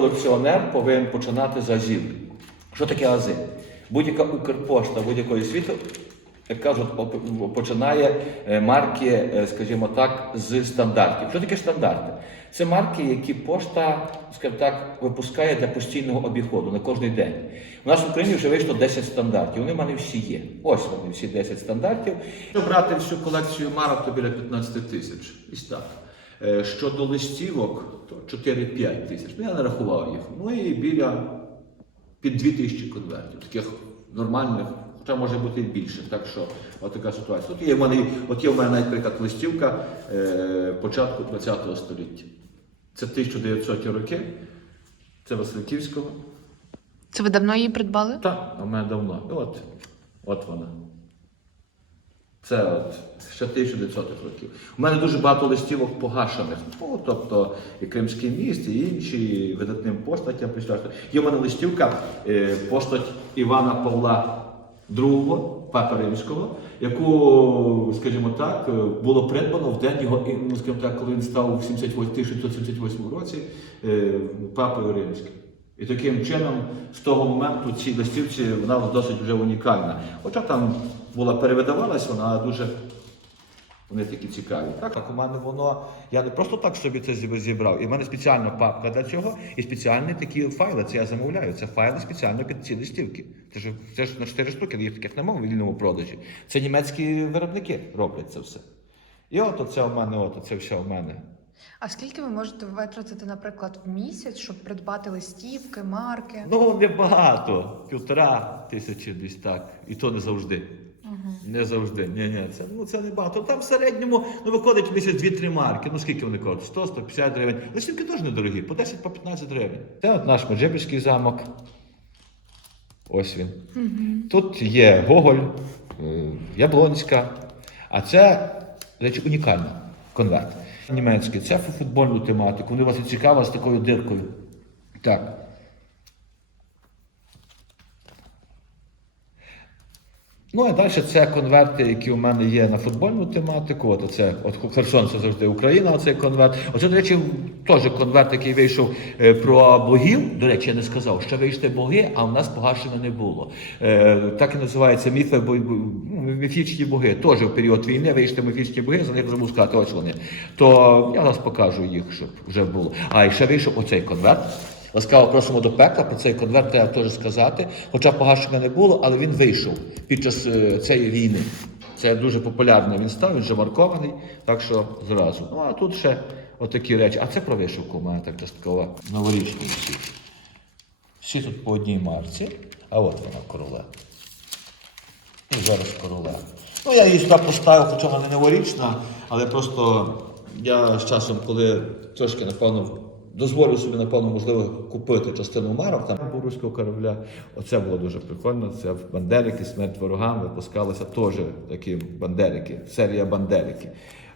Колекціонер повинен починати з азів. Що таке ази? Будь-яка Укрпошта будь-якої світу, як кажуть, починає е, марки, е, скажімо так, з стандартів. Що таке стандарти? Це марки, які пошта, скажімо так, випускає для постійного обіходу на кожний день. У нас в Україні вже вийшло 10 стандартів. Вони в мене всі є. Ось вони, всі 10 стандартів. Якщо брати всю колекцію марок, то біля 15 тисяч. Ось так. Е, Щодо листівок, то 4-5 тисяч. Ну, я не рахував їх. Ну і біля під 2 тисячі конвертів, таких нормальних, хоча може бути і більше. Так що от така ситуація. Тут є в мене, от є в мене наприклад, листівка е, початку ХХ століття. Це 1900 роки, це Васильківського. Це ви давно її придбали? Так, у мене давно. І от, от вона. Це от ще 1900-х років. У мене дуже багато листівок погашених. Ну, тобто і Кримський міст, і інші видатним постатям присвячені. Є в мене листівка е, постать Івана Павла II, Папи Римського, яку, скажімо так, е, було придбано в день його, ну, скажімо так, коли він став в 78 1678 році е, Папою Римським. І таким чином, з того моменту, ці листівці вона досить вже унікальна. Хоча там була перевидавалась, вона дуже. Вони такі цікаві. Так, так у мене воно. Я не просто так собі це зібрав. І в мене спеціальна папка для цього, і спеціальні такі файли. Це я замовляю. Це файли спеціально під ці листівки. Це ж це ж на 4 штуки, їх таких немає в вільному продажі. Це німецькі виробники роблять це все. І от це у мене, от це все у мене. А скільки ви можете витратити, наприклад, в місяць, щоб придбати листівки, марки? Ну, небагато. Півтора тисячі десь так. І то не завжди. Не завжди. Ні, ні, це, ну, це не багато. Там в середньому ну, виходить місяць 2-3 марки. Ну скільки вони коштують? 100-150 гривень. Листівки теж недорогі, по 10-15 по 15 гривень. Це от наш Меджибірський замок. Ось він. Тут є Гоголь, е, Яблонська. А це, речі, унікальний конверт. Німецький. Це футбольну тематику. Вони вас цікаво з такою диркою. Так. Ну і далі це конверти, які у мене є на футбольну тематику. От це от Херсон це завжди Україна. Оцей конверт. Оце, до речі, теж конверт, який вийшов е, про богів. До речі, я не сказав, що вийшли боги, а в нас погашено не було. Е, так і називається міфи бо- ну, міфічні боги. Теж в період війни вийшли міфічні боги, за них забув сказати, ось вони. То я зараз покажу їх, щоб вже було. А і ще вийшов оцей конверт. Ласкаво просимо до пекла, про цей конверт треба теж сказати. Хоча погашення не було, але він вийшов під час е, цієї війни. Це дуже популярний він став, він вже маркований, так що зразу. Ну а тут ще отакі речі. А це про вишивку у мене так частково новорічні всі. Всі тут по одній марці, а от вона королева. І зараз королева. Ну, я її сюди поставив, хоча вона не новорічна, але просто я з часом, коли трошки, напевно, дозволю собі, напевно, можливо, купити частину марок там Боруського корабля. Оце було дуже прикольно. Це Бандерики, смерть ворогам випускалися теж такі бандерики, серія бандерики.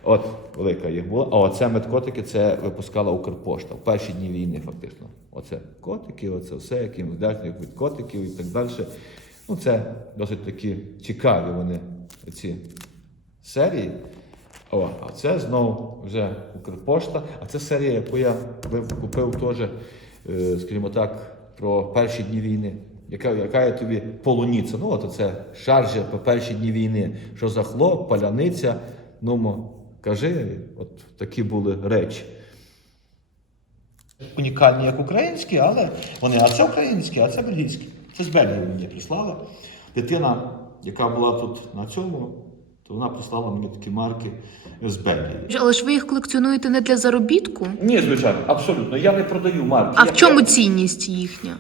От велика їх була. А оце медкотики це випускала Укрпошта в перші дні війни, фактично. Оце котики, оце все, які вдячні від котиків і так далі. Ну, це досить такі цікаві вони ці серії. О, а це знову вже Укрпошта. А це серія, яку я купив теж, е, скажімо так, про перші дні війни. Яка, яка є тобі полуниця? Ну, от це шаржі по перші дні війни. Що за хлоп, паляниця? Ну, кажи, от такі були речі. Унікальні, як українські, але вони, а це українські, а це бельгійські. Це з Бельгії мені прислала. Дитина, яка була тут на цьому, то вона прислала мені такі марки з Бельгії. Але ж ви їх колекціонуєте не для заробітку. Ні, звичайно, абсолютно. Я не продаю марки. А Я- в чому цінність їхня?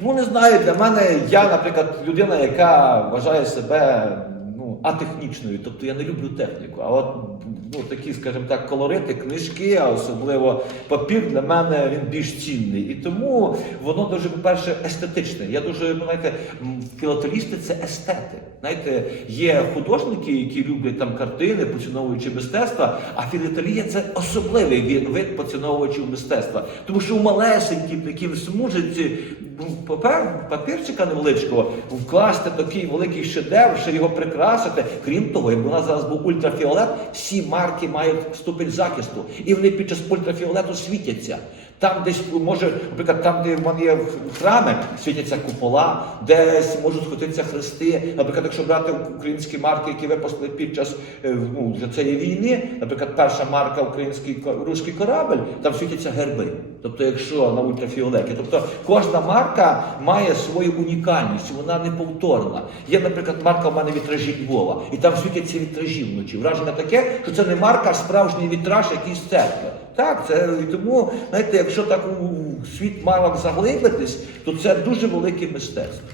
Ну не знаю, для мене я, наприклад, людина, яка вважає себе атехнічною, тобто я не люблю техніку. А от ну, такі, скажімо так, колорити, книжки, а особливо папір для мене він більш цінний. І тому воно дуже, по-перше, естетичне. Я дуже, ну, знаєте, філателісти це естети. Знаєте, є художники, які люблять там картини, поціновуючи мистецтва, а філателія це особливий вид, поціновувачів мистецтва. Тому що у малесенькі такі смужиці папер, папірчика невеличкого вкласти такий великий шедевр, ще його прикрасити. Крім того, якби у нас зараз був ультрафіолет, всі марки мають ступень захисту, і вони під час ультрафіолету світяться. Там десь може, наприклад, там, де в мене є храми, світяться купола, десь можуть схотитися хрести. Наприклад, якщо брати українські марки, які випустили під час е, ну, цієї війни, наприклад, перша марка український руський корабль, там світяться герби. Тобто, якщо на ультрафіолеті, тобто кожна марка має свою унікальність, вона не повторна. Є, наприклад, марка в мене вітражі Львова, і там світяться вітражі вночі. Враження таке, що це не марка, а справжній вітраж, якийсь церкви. Так, це і тому, знаєте, якщо так у світ марок заглибитись, то це дуже велике мистецтво.